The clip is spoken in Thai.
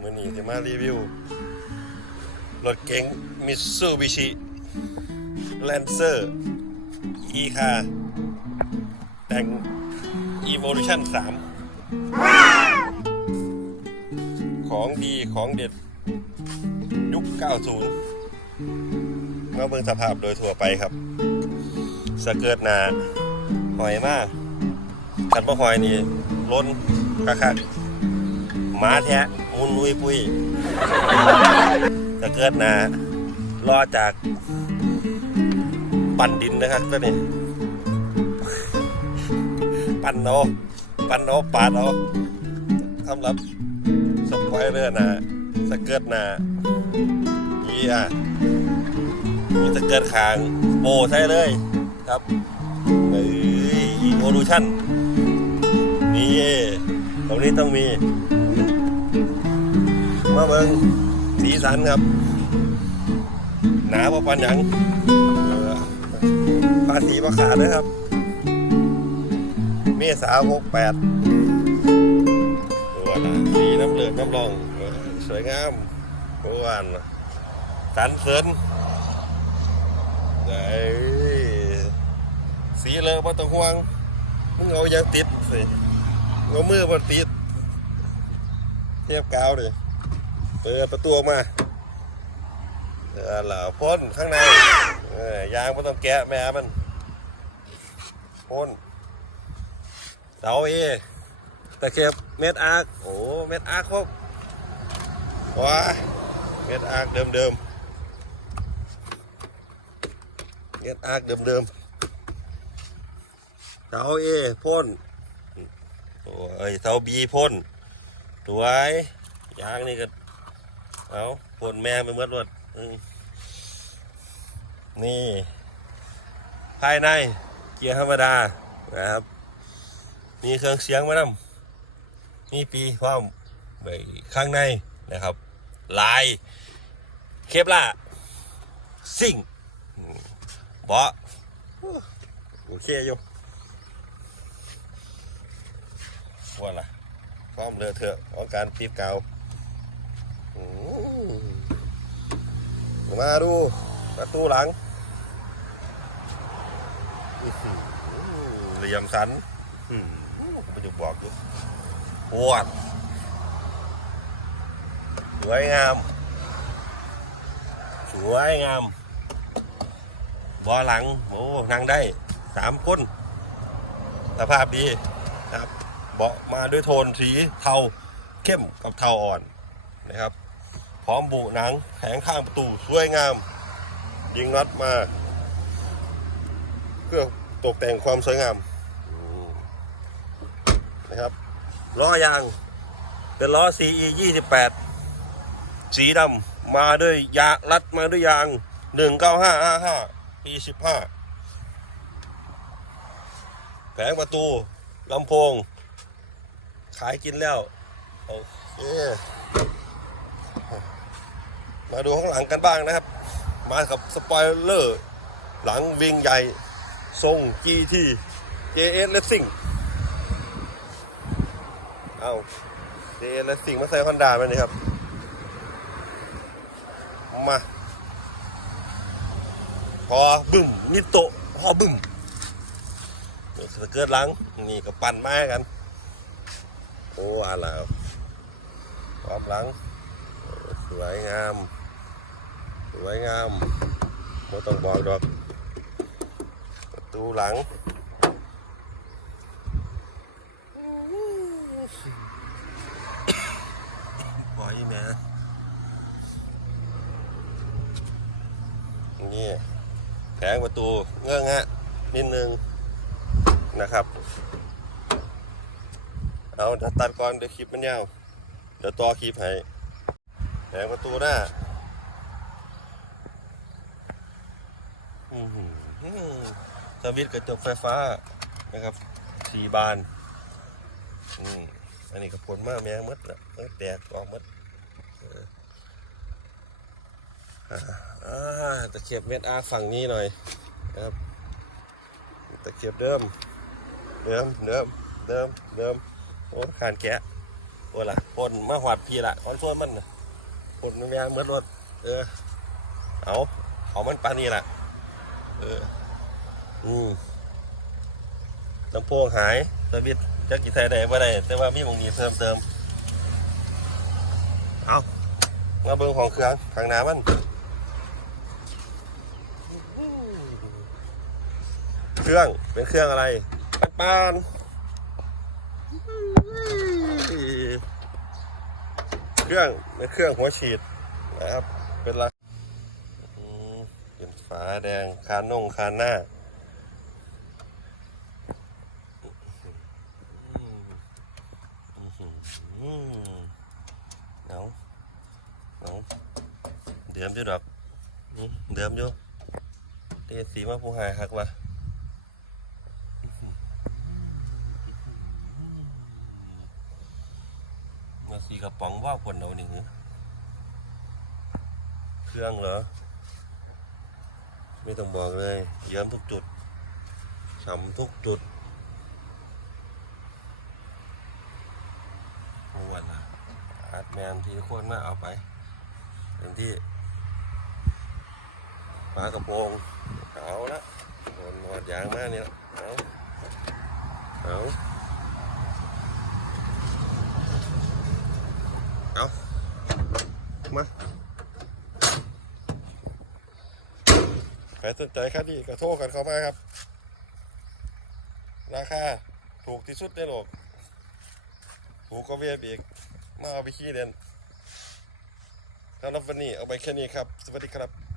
มื่อนี้จะมารีวิว รถเก๋งมิตซูบิชิแลนเซอร์อีคาแต่ง Evolution 3 ของดีของเด็ด ยุค 90มาเบิ่งสภาพโดยทั่วไปครับ สเกิร์ตหนาหอยมากคันบ่หอยนี่ล้นคักๆหมาแท้ มุนลุยปุยสเกิร์ตนารอจาก ปั่นดินนะครับตัวนี้ปั่นเอาปั่นเอาปาดเอาสำหรับสปอยเลอร์นะสเกิร์ตนาเยี่ยมีสเกิร์ตขางโบใช่เลยครับเอ้ยอีโวลูชั่นนี่ตรงนี้ต้องมี มาเบิงสีสันครับ หนาพอปันหยังเออภาษีประขาดนะครับ เมษาหกแปดตัวละสีน้ำเหลือดน้ำรอง สวยงามโอ้วันสันเสริญไอ้สีเลยพอต้องห่วง มึงเอายังติดสิเอามือมาติด เทียบกาวดิ เปิดประตูออกมาเออเหล่าพ่นข้างในเออยางไม่ต้องแกะแม่มันพ่นเสาเอตะเข็บเม็ดอาร์คโอ้เม็ดอาร์คครบว้าเม็ดอาร์คเดิมเดิมเม็ดอาร์คเดิมเดิมเสาเอพ่นโอ้ยเสาบีพ่นสวยยางนี่ก็ เอาพ่นแม่ไปเมื่อรถอืมนี่ ภายในเกียร์ธรรมดานะครับ มีเครื่องเสียงมานำมีปีพร้อมไปข้างในนะครับ ลายเคปล่าซิ่งเบาะโอเคอยู่ว่าล่ะพร้อมเลอเทอะของการติดกาวอื มาดูประตูหลังหือเหลี่ยมสันอื้อหือผมจะบอกอยู่ปวดสวยงาม สวยงามบอหลังโอ้นั่งได้สามคนสภาพดีครับเบาะมาด้วยโทนสีเทาเข้มกับเทาอ่อนนะครับ พร้อมบุหนังแผงข้างประตูสวยงาม ยิงน็อตมา เพื่อตกแต่งความสวยงามนะครับล้อยางเป็นล้อ CE 28 สีดำมาด้วยยางรัดมาด้วยยาง 19555 ปี 15 แผงประตูลำโพง ขายกินแล้ว โอเค มาดูข้างหลังกันบ้างนะครับ มากับสปอยเลอร์ หลังวิงใหญ่ ทรง GT JS Racing เอา JS Racing มาใส่ฮอนด้าไหมนี่ครับ มา พอบึ้มนิโตะพอบึ้มสเกิร์ตหลัง นี่ก็ปั่นม้กัน โอ้อะไรความหลังสวยงาม สวยงามไม่ต้องบอกดอก ประตูหลังปล่อยแม่นี่แผงประตูเงื่องฮะนิดนึงนะครับ เอาเดี๋ยวตัดก่อนเดี๋ยวคลิปมันยาว เดี๋ยวต่อคลิปให้แผงประตูหน้าอื้อหือ สวิตกระจกไฟฟ้านะครับสี่บานอือันนี้ก็ผลมากแมงหมดละเออแตกออกหมดตะเข็บเม็ดอาฝั่งนี้หน่อยนะครับตะเข็บเดิม เดิมเดิมเดิมเดิมโอ้ขานแกะโอ้ล่ะพ่นมาหวัดพี่ละคอนส่วนมันน่ะพ่นมันแม่งเหมือนรถเออเอาเอามันปานนี้ล่ะ เอออืมลำโพงหายสวิตจักกี่ไทยได้บ่ได้ แต่ว่ามีหมองนี้เพิ่มเติม เอามาเบิ่งของเครื่องข้างหน้ามันเครื่องเป็นเครื่องอะไรปัดปานเครื่องเป็นเครื่องหัวฉีดนะครับ เป็นละอืมเป็นฝาแดงคานงคานหน้าอืมอืมอืมเอาเอาเดิมอยู่ดอกอืมเดิมอยู่เตะสีมาผู้หายหักวะมาสีกระป๋องว่าผลเอาหนึ่งเครื่องเหรอ ไม่ต้องบอกเลย เยิ้มทุกจุดฉ่ำทุกจุดโอ้วันละอาร์ตแมนที่โคนมาเอาไปเป็นที่ปลากระโปรงเอาละโดนหมดยางมาเนี่ยเอาเอาเอามา ใครสนใจค่าดีก็โทรกันเข้ามาครับ ราคาถูกที่สุดในโลก ถูกก็เวียบอีกมาเอาไปขี้เด่นสำหรับวันนี้เอาไปแค่นี้ครับ สวัสดีครับ